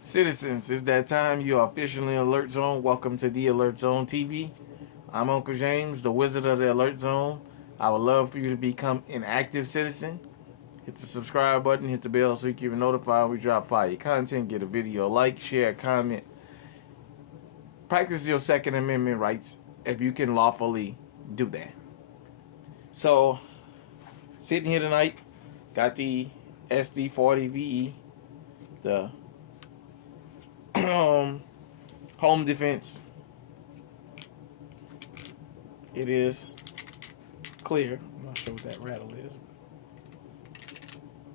Citizens, it's that time. You are officially in Alert Zone. Welcome to the Alert Zone TV. I'm Uncle James, the wizard of the Alert Zone. I would love for you to become an active citizen. Hit the subscribe button, hit the bell so you can be notified when we drop fire content. Get a video like, share, comment. Practice your Second Amendment rights if you can lawfully do that. So, sitting here tonight, got the SD40VE, the home defense. It is clear. I'm not sure what that rattle is.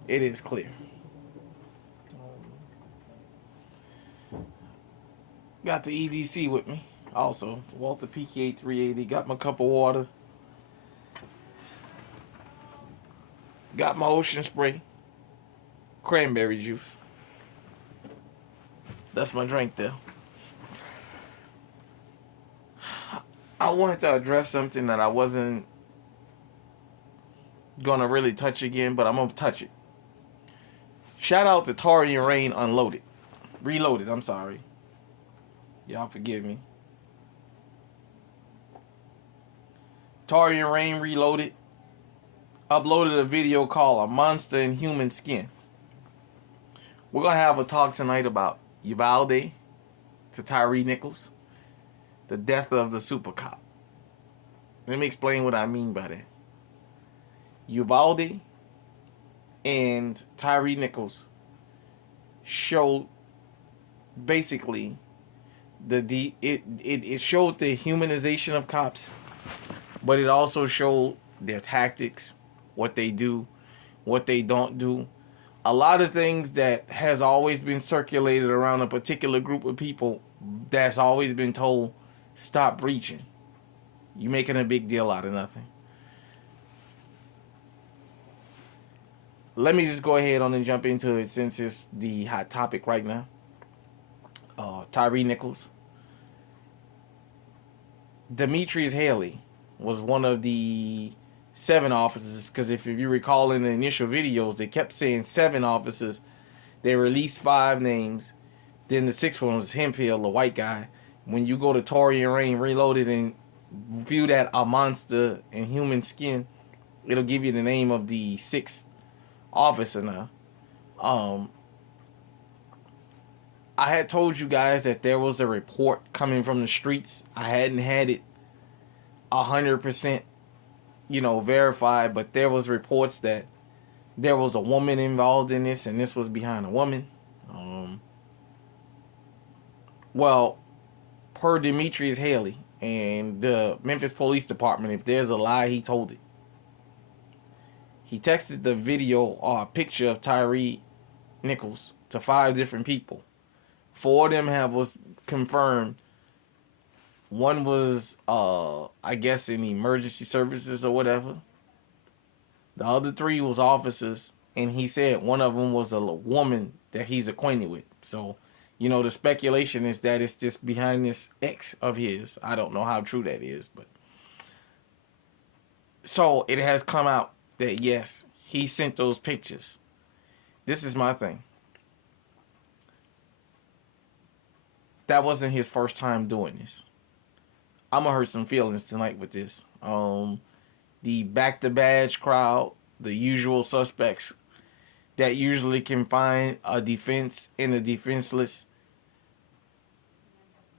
It is clear. Got the EDC with me. Also, Walther PK 380. Got my cup of water. Got my ocean spray. Cranberry juice. That's my drink there. I wanted to address something that I wasn't gonna really touch again, but I'm gonna touch it. Shout out to Tarian Rain Unloaded. Reloaded, I'm sorry. Y'all forgive me. Tarian Rain Reloaded uploaded a video called A Monster in Human Skin. We're going to have a talk tonight about Uvalde to Tyre Nichols, the death of the super cop. Let me explain what I mean by that. Uvalde and Tyre Nichols showed basically it showed the humanization of cops, but it also showed their tactics, what they do, what they don't do. A lot of things that has always been circulated around a particular group of people that's always been told, stop breaching. You making a big deal out of nothing. Let me just go ahead on and jump into it since it's the hot topic right now. Tyre Nichols. Demetrius Haley was one of the 7 officers, because if you recall in the initial videos, they kept saying 7 officers. They released 5 names. Then the 6th one was Hemphill, the white guy. When you go to Tarian Rain Reloaded and view that A Monster in Human Skin, it'll give you the name of the 6th officer now. I had told you guys that there was a report coming from the streets. I hadn't had it 100%, verified, but there was reports that there was a woman involved in this, and this was behind a woman. Well, per Demetrius Haley and the Memphis Police Department, if there's a lie, he told it. He texted the video or a picture of Tyre Nichols to 5 different people. 4 of them was confirmed. One was, I guess, in emergency services or whatever. The other 3 was officers, and he said one of them was a woman that he's acquainted with. So, the speculation is that it's just behind this ex of his. I don't know how true that is, but so it has come out that yes, he sent those pictures. This is my thing. That wasn't his first time doing this. I'm gonna hurt some feelings tonight with this. The back to badge crowd, the usual suspects that usually can find a defense in the defenseless,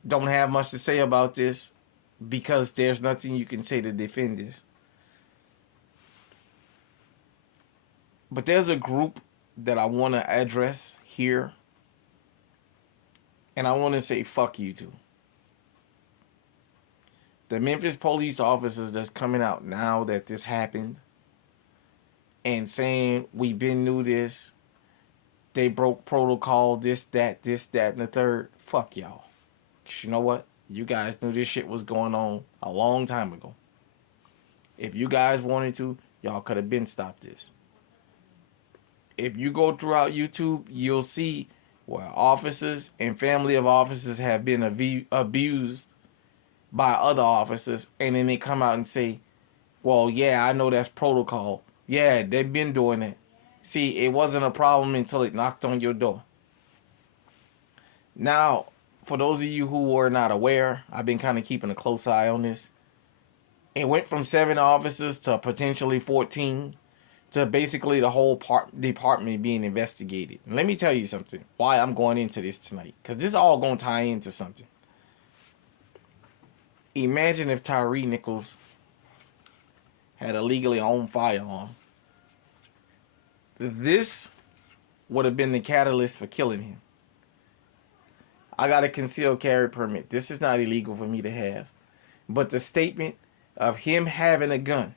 don't have much to say about this because there's nothing you can say to defend this. But there's a group that I want to address here, and I want to say fuck you to. The Memphis police officers that's coming out now that this happened and saying we been knew this, they broke protocol, this, that, and the third. Fuck y'all. 'Cause you know what? You guys knew this shit was going on a long time ago. If you guys wanted to, y'all could have been stopped this. If you go throughout YouTube, you'll see where officers and family of officers have been abused by other officers, and then they come out and say, well, yeah, I know that's protocol. Yeah, they've been doing it. See, it wasn't a problem until it knocked on your door. Now, for those of you who are not aware, I've been kind of keeping a close eye on this. It went from 7 officers to potentially 14 to basically the whole department being investigated. And let me tell you something, why I'm going into this tonight, because this all going to tie into something. Imagine if Tyre Nichols had a legally owned firearm. This would have been the catalyst for killing him. I got a concealed carry permit. This is not illegal for me to have. But the statement of him having a gun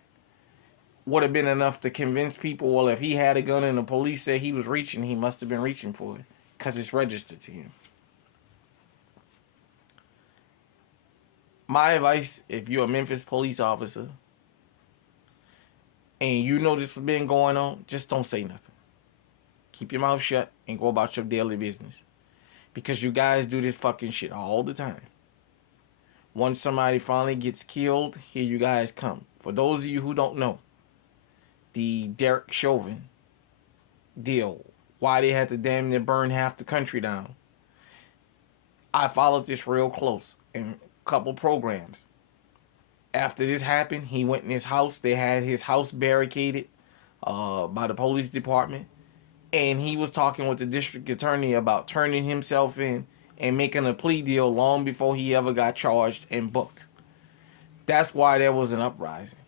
would have been enough to convince people, well, if he had a gun and the police said he was reaching, he must have been reaching for it because it's registered to him. My advice, if you're a Memphis police officer and you know this has been going on, just don't say nothing. Keep your mouth shut and go about your daily business. Because you guys do this fucking shit all the time. Once somebody finally gets killed, here you guys come. For those of you who don't know, the Derek Chauvin deal, why they had to damn near burn half the country down. I followed this real close in a couple programs. After this happened, he went in his house. They had his house barricaded by the police department. And he was talking with the district attorney about turning himself in and making a plea deal long before he ever got charged and booked. That's why there was an uprising.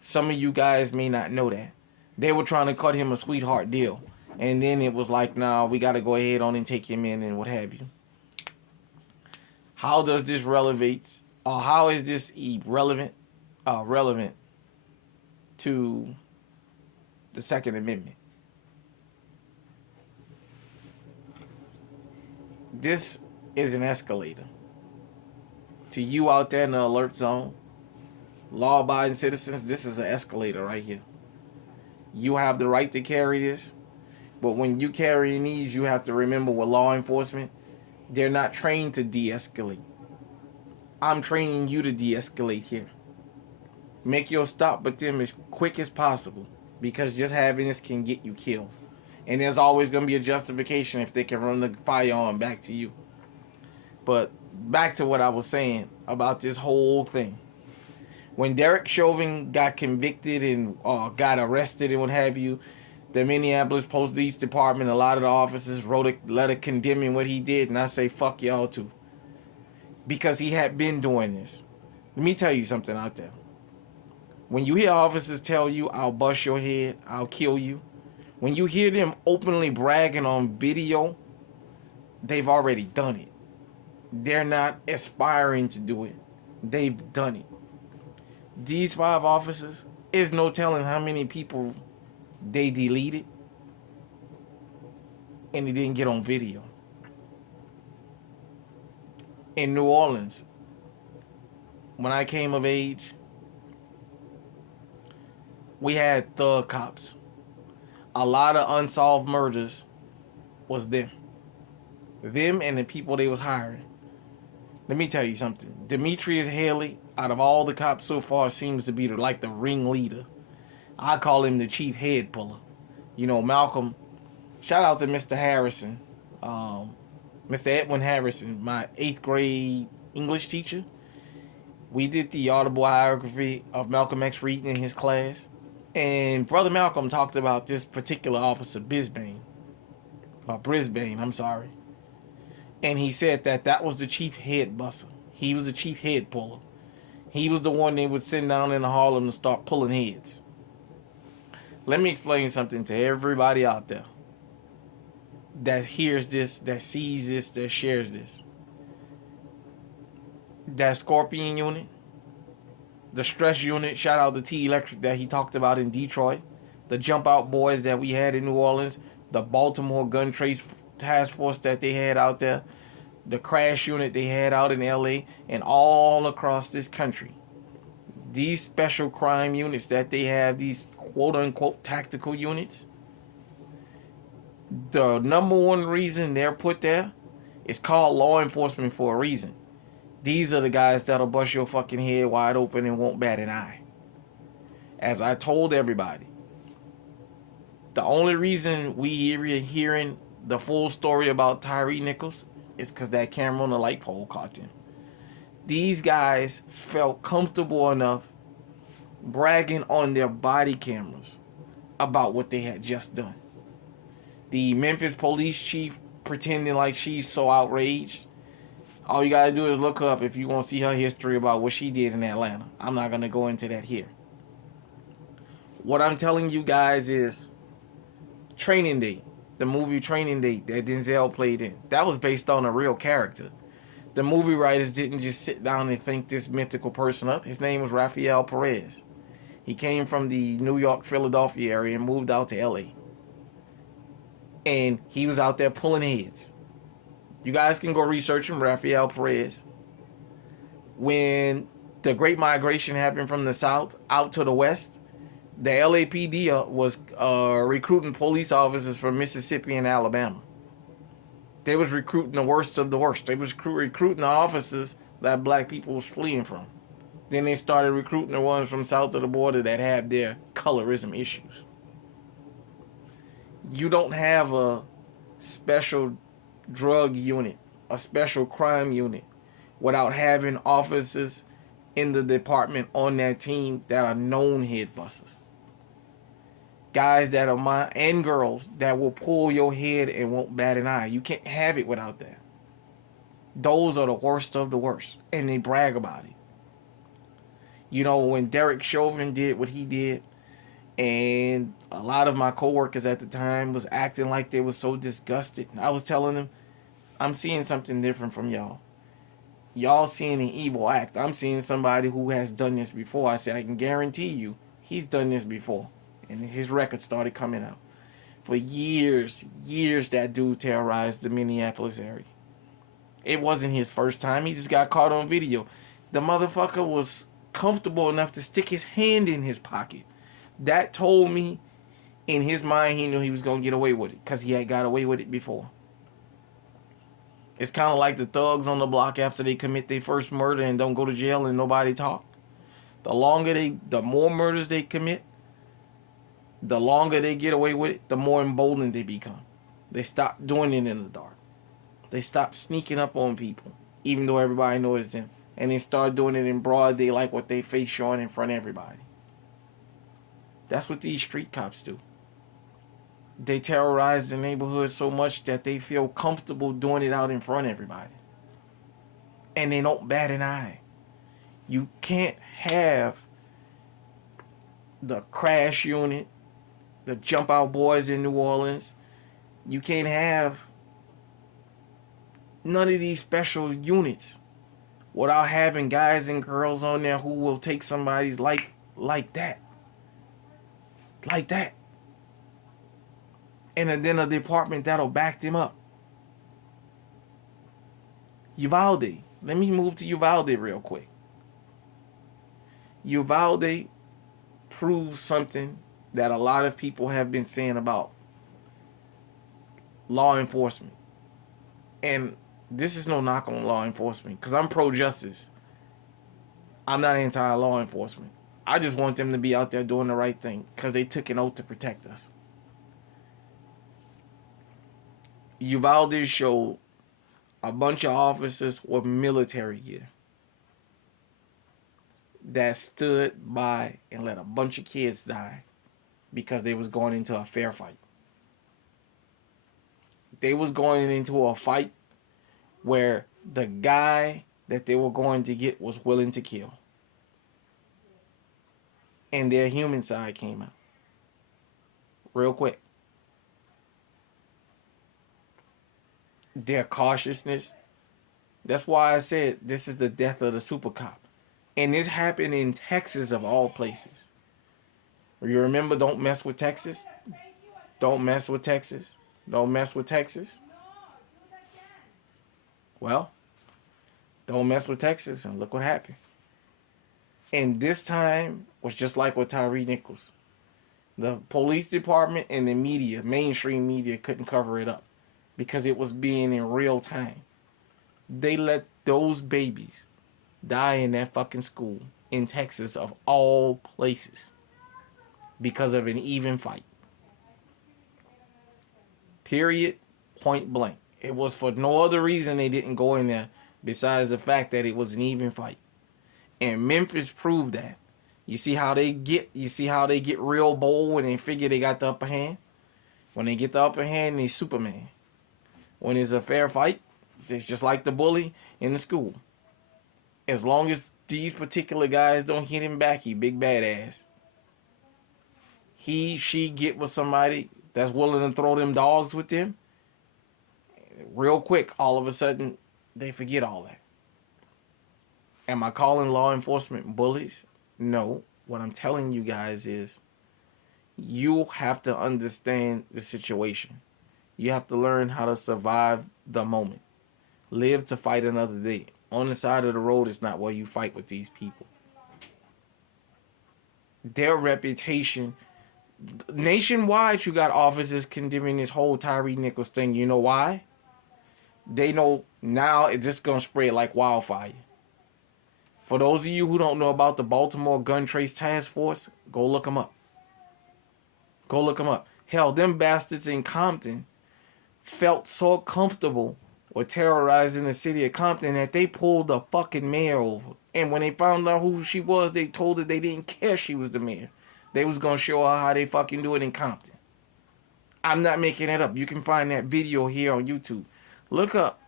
Some of you guys may not know that. They were trying to cut him a sweetheart deal. And then it was like, nah, we got to go ahead on and take him in and what have you. How does this relevate, or how is this relevant to the Second Amendment? This is an escalator. To you out there in the alert zone, law-abiding citizens, this is an escalator right here. You have the right to carry this, but when you carry these, you have to remember with law enforcement, they're not trained to de-escalate. I'm training you to de-escalate here. Make your stop with them as quick as possible, because just having this can get you killed. And there's always going to be a justification if they can run the firearm back to you. But back to what I was saying about this whole thing. When Derek Chauvin got convicted and got arrested and what have you, the Minneapolis Police Department, a lot of the officers wrote a letter condemning what he did. And I say, fuck y'all too. Because he had been doing this. Let me tell you something out there. When you hear officers tell you, I'll bust your head, I'll kill you. When you hear them openly bragging on video, they've already done it. They're not aspiring to do it. They've done it. These 5 officers, there's no telling how many people they deleted and they didn't get on video. In New Orleans, when I came of age, we had thug cops. A lot of unsolved murders was them. Them and the people they was hiring. Let me tell you something. Demetrius Haley, out of all the cops so far, seems to be like the ringleader. I call him the chief head puller. You know, Malcolm, shout out to Mr. Harrison. Mr. Edwin Harrison, my 8th grade English teacher. We did the autobiography of Malcolm X reading in his class. And Brother Malcolm talked about this particular officer, Brisbane. And he said that was the chief head busser. He was the chief head puller. He was the one they would send down in the Harlem to start pulling heads. Let me explain something to everybody out there that hears this, that sees this, that shares this. That Scorpion unit, the stress unit, shout out to T Electric that he talked about in Detroit, the jump out boys that we had in New Orleans, the Baltimore gun trace task force that they had out there, the crash unit they had out in LA, and all across this country. These special crime units that they have, these quote unquote tactical units, the number one reason they're put there is called law enforcement for a reason. These are the guys that'll bust your fucking head wide open and won't bat an eye. As I told everybody, the only reason we are hearing the full story about Tyre Nichols, It's because that camera on the light pole caught them. These guys felt comfortable enough bragging on their body cameras about what they had just done. The Memphis police chief pretending like she's so outraged. All you gotta do is look up if you want to see her history about what she did in Atlanta. I'm not gonna go into that here. What I'm telling you guys is Training Day, the movie Training Day that Denzel played in, that was based on a real character. The movie writers didn't just sit down and think this mythical person up. His name was Rafael Perez. He came from the New York, Philadelphia area and moved out to LA. And he was out there pulling heads. You guys can go research him, Rafael Perez. When the Great Migration happened from the South out to the West, the LAPD was recruiting police officers from Mississippi and Alabama. They was recruiting the worst of the worst. They was recruiting the officers that black people was fleeing from. Then they started recruiting the ones from south of the border that had their colorism issues. You don't have a special drug unit, a special crime unit, without having officers in the department on that team that are known head busters. Guys that are and girls that will pull your head and won't bat an eye. You can't have it without that. Those are the worst of the worst, and they brag about it. You know, when Derek Chauvin did what he did, and a lot of my coworkers at the time was acting like they were so disgusted. I was telling them, I'm seeing something different from y'all. Y'all seeing an evil act. I'm seeing somebody who has done this before. I said, I can guarantee you, he's done this before. And his record started coming out. For years, that dude terrorized the Minneapolis area. It wasn't his first time. He just got caught on video. The motherfucker was comfortable enough to stick his hand in his pocket. That told me, in his mind, he knew he was going to get away with it. Because he had got away with it before. It's kind of like the thugs on the block after they commit their first murder and don't go to jail and nobody talk. The more murders they commit, the longer they get away with it, the more emboldened they become. They stop doing it in the dark. They stop sneaking up on people, even though everybody knows them. And they start doing it in broad daylight with their face showing in front of everybody. That's what these street cops do. They terrorize the neighborhood so much that they feel comfortable doing it out in front of everybody. And they don't bat an eye. You can't have the crash unit, the jump out boys in New Orleans. You can't have none of these special units without having guys and girls on there who will take somebody's life like that. Like that. And then a department that'll back them up. Uvalde. Let me move to Uvalde real quick. Uvalde proves something that a lot of people have been saying about law enforcement. And this is no knock on law enforcement, because I'm pro-justice. I'm not anti-law enforcement. I just want them to be out there doing the right thing, because they took an oath to protect us. Uvalde showed a bunch of officers with military gear that stood by and let a bunch of kids die because they was going into a fair fight. They was going into a fight where the guy that they were going to get was willing to kill. And their human side came out. Real quick. Their cautiousness. That's why I said this is the death of the super cop. And this happened in Texas of all places. You remember, don't mess with Texas? Don't mess with Texas. Don't mess with Texas. Well, don't mess with Texas, and look what happened. And this time was just like with Tyree Nichols. The police department and the media, mainstream media, couldn't cover it up because it was being in real time. They let those babies die in that fucking school in Texas of all places because of an even fight. Period. Point blank. It was for no other reason they didn't go in there besides the fact that it was an even fight. And Memphis proved that. You see how they get real bold when they figure they got the upper hand? When they get the upper hand, they Superman. When it's a fair fight, it's just like the bully in the school. As long as these particular guys don't hit him back, he big badass. She get with somebody that's willing to throw them dogs with them. Real quick, all of a sudden, they forget all that. Am I calling law enforcement bullies? No. What I'm telling you guys is you have to understand the situation. You have to learn how to survive the moment. Live to fight another day. On the side of the road is not where you fight with these people. Their reputation, nationwide, you got officers condemning this whole Tyre Nichols thing. You know why? They know now it's just going to spread like wildfire. For those of you who don't know about the Baltimore Gun Trace Task Force, go look them up. Go look them up. Hell, them bastards in Compton felt so comfortable with terrorizing the city of Compton that they pulled the fucking mayor over. And when they found out who she was, they told her they didn't care she was the mayor. They was going to show her how they fucking do it in Compton. I'm not making it up. You can find that video here on YouTube. Look up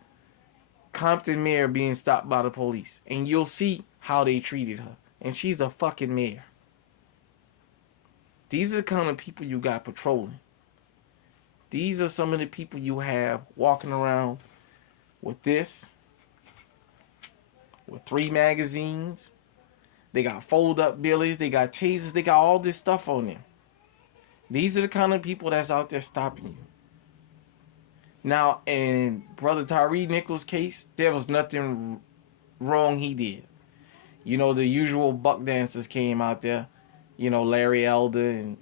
Compton mayor being stopped by the police, and you'll see how they treated her. And she's the fucking mayor. These are the kind of people you got patrolling. These are some of the people you have walking around with this, with 3 magazines. They got fold-up billies. They got tasers. They got all this stuff on them. These are the kind of people that's out there stopping you. Now, in Brother Tyre Nichols' case, there was nothing wrong he did. You know, the usual buck dancers came out there. You know, Larry Elder and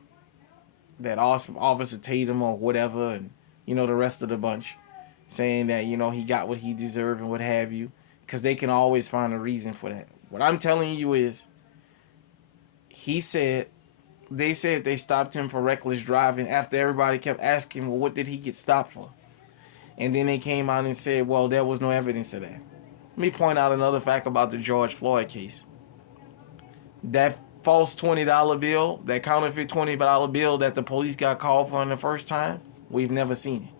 that awesome Officer Tatum or whatever, and, you know, the rest of the bunch, saying that, you know, he got what he deserved and what have you, because they can always find a reason for that. What I'm telling you is, they said they stopped him for reckless driving after everybody kept asking, well, what did he get stopped for? And then they came out and said, well, there was no evidence of that. Let me point out another fact about the George Floyd case. That false $20 bill, that counterfeit $20 bill that the police got called for in the first time, we've never seen it.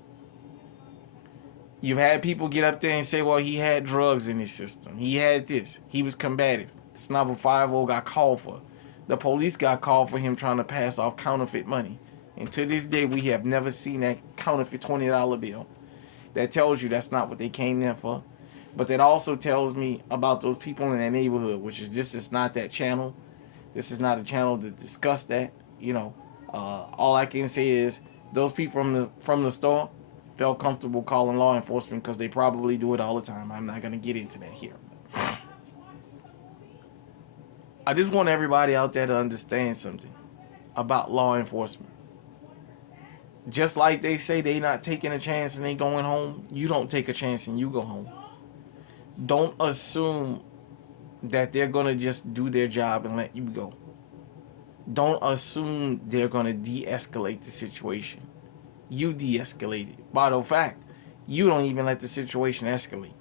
You've had people get up there and say, well, he had drugs in his system. He had this. He was combative. That's not what 5-0 got called for. The police got called for him trying to pass off counterfeit money. And to this day, we have never seen that counterfeit $20 bill. That tells you that's not what they came there for. But that also tells me about those people in that neighborhood, which is this is not that channel. This is not a channel to discuss that. You know, all I can say is those people from the store felt comfortable calling law enforcement because they probably do it all the time. I'm not going to get into that here. I just want everybody out there to understand something about law enforcement. Just like they say they not taking a chance and they going home, you don't take a chance and you go home. Don't assume that they're going to just do their job and let you go. Don't assume they're going to de-escalate the situation. You de-escalate it. By the fact, you don't even let the situation escalate.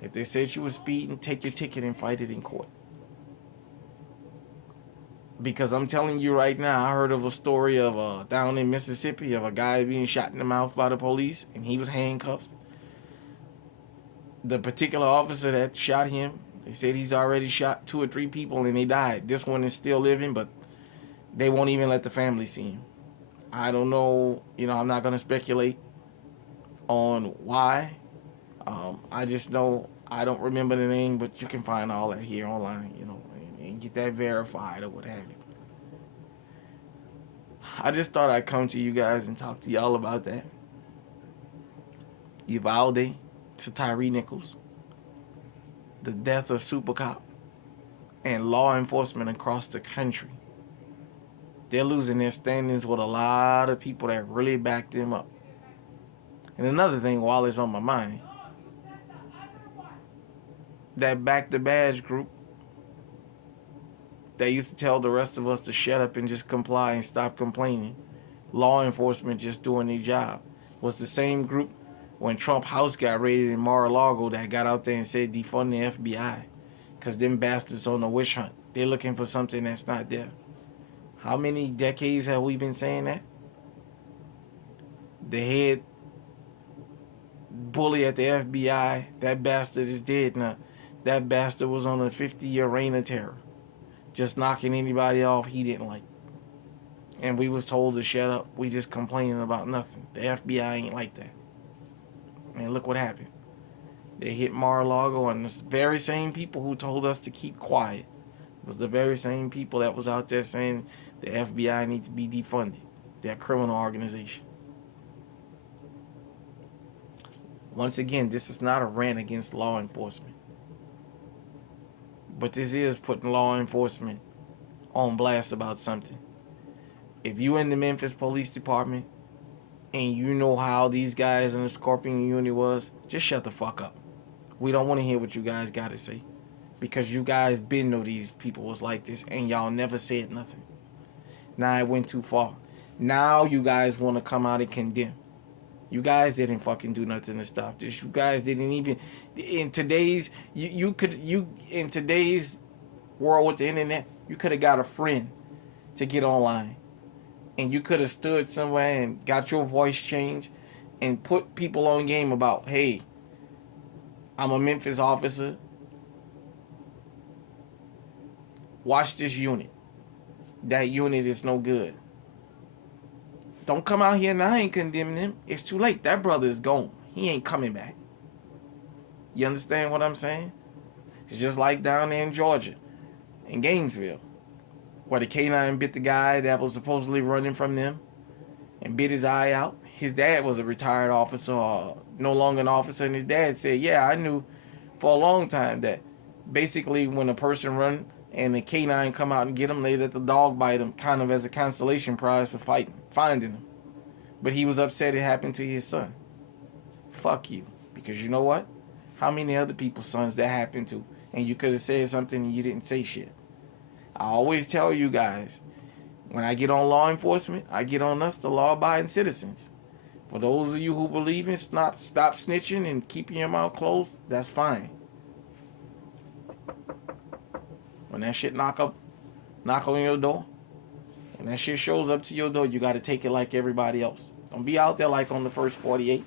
If they said you were speeding, take your ticket and fight it in court. Because I'm telling you right now, I heard of a story of down in Mississippi of a guy being shot in the mouth by the police, and he was handcuffed. The particular officer that shot him, they said he's already shot 2 or 3 people and they died. This one is still living, but they won't even let the family see him. I don't know, you know, I'm not going to speculate on why. I just know, I don't remember the name, but you can find all that here online, you know, and get that verified or what have you. I just thought I'd come to you guys and talk to y'all about that. Uvalde to Tyre Nichols, the death of Super Cop, and law enforcement across the country. They're losing their standings with a lot of people that really back them up. And another thing, while it's on my mind, that Back the Badge group that used to tell the rest of us to shut up and just comply and stop complaining, law enforcement just doing their job, was the same group when Trump House got raided in Mar-a-Lago that got out there and said defund the FBI because them bastards on a witch hunt. They're looking for something that's not there. How many decades have we been saying that? The head bully at the FBI, that bastard is dead now. That bastard was on a 50-year reign of terror, just knocking anybody off he didn't like. And we was told to shut up. We just complaining about nothing. The FBI ain't like that. And look what happened. They hit Mar-a-Lago, and the very same people who told us to keep quiet was the very same people that was out there saying the FBI need to be defunded. They're a criminal organization. Once again, this is not a rant against law enforcement. But this is putting law enforcement on blast about something. If you in the Memphis Police Department and you know how these guys in the Scorpion unit was, just shut the fuck up. We don't want to hear what you guys got to say. Because you guys been know these people was like this and y'all never said nothing. Now it went too far. Now you guys want to come out and condemn. You guys didn't fucking do nothing to stop this. You guys didn't even in today's in today's world with the internet, you could have got a friend to get online. And you could have stood somewhere and got your voice changed and put people on game about, hey, I'm a Memphis officer. Watch this unit. That unit is no good. Don't come out here now and condemn him. It's too late. That brother is gone. He ain't coming back. You understand what I'm saying? It's just like down there in Georgia, in Gainesville, where the K9 bit the guy that was supposedly running from them and bit his eye out. His dad was a retired officer, or no longer an officer, and his dad said, yeah, I knew for a long time that basically when a person run and the K9 come out and get him, they let the dog bite him kind of as a consolation prize for finding him. But he was upset it happened to his son. Fuck you. Because you know what? How many other people's sons that happened to? And you could have said something and you didn't say shit. I always tell you guys, when I get on law enforcement, I get on us, the law-abiding citizens. For those of you who believe in stop snitching and keeping your mouth closed, that's fine. When that shit knock on your door, and that shit shows up to your door, you got to take it like everybody else. Don't be out there like on the first 48.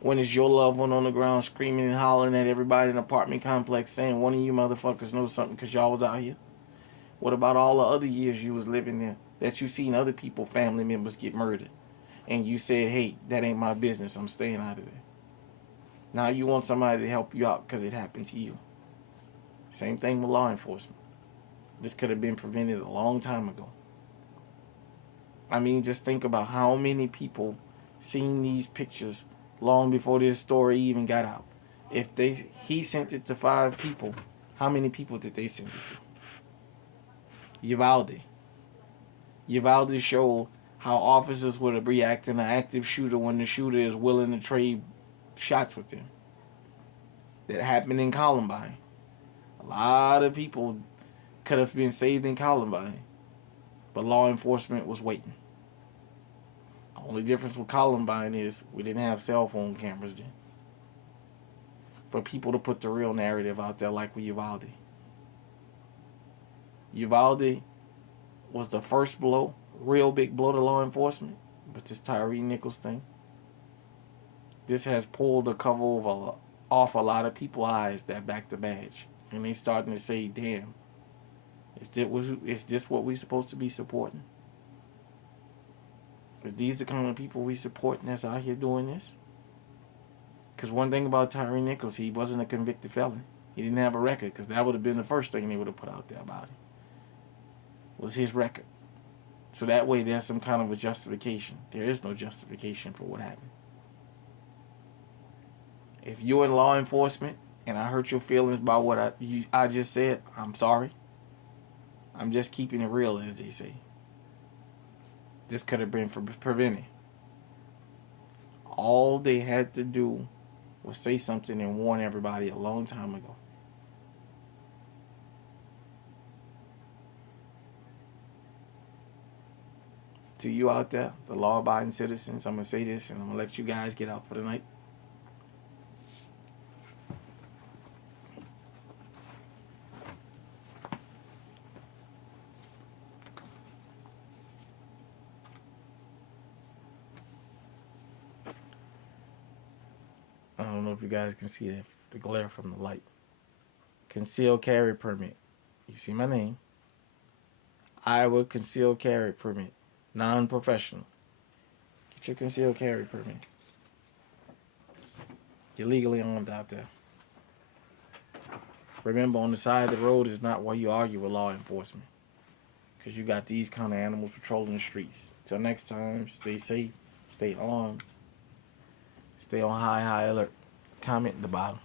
When it's your loved one on the ground screaming and hollering at everybody in the apartment complex saying one of you motherfuckers knows something because y'all was out here. What about all the other years you was living there that you seen other people, family members get murdered? And you said, hey, that ain't my business. I'm staying out of there. Now you want somebody to help you out because it happened to you. Same thing with law enforcement. This could have been prevented a long time ago. I mean, just think about how many people seen these pictures long before this story even got out. If he sent it to 5 people, how many people did they send it to? Uvalde. Uvalde showed how officers would react in an active shooter when the shooter is willing to trade shots with them. That happened in Columbine. A lot of people could have been saved in Columbine, but law enforcement was waiting. The only difference with Columbine is we didn't have cell phone cameras then. For people to put the real narrative out there like with Uvalde. Uvalde was the first blow, real big blow to law enforcement, but this Tyre Nichols thing. This has pulled the cover off a lot of people's eyes that back the badge. And they starting to say, damn, is this what we supposed to be supporting? Is these the kind of people we supporting that's out here doing this? Because one thing about Tyre Nichols, he wasn't a convicted felon. He didn't have a record, because that would have been the first thing they would have put out there about him. Was his record. So that way there's some kind of a justification. There is no justification for what happened. If you're in law enforcement and I hurt your feelings by what I just said, I'm sorry. I'm just keeping it real, as they say. This could have been prevented. All they had to do was say something and warn everybody a long time ago. To you out there, the law-abiding citizens, I'm going to say this and I'm going to let you guys get out for the night. I don't know if you guys can see the glare from the light. Concealed carry permit. You see my name. Iowa concealed carry permit. Non-professional. Get your concealed carry permit. You're legally armed out there. Remember, on the side of the road is not where you argue with law enforcement. Because you got these kind of animals patrolling the streets. Till next time, stay safe, stay armed, stay on high alert. Comment at the bottom.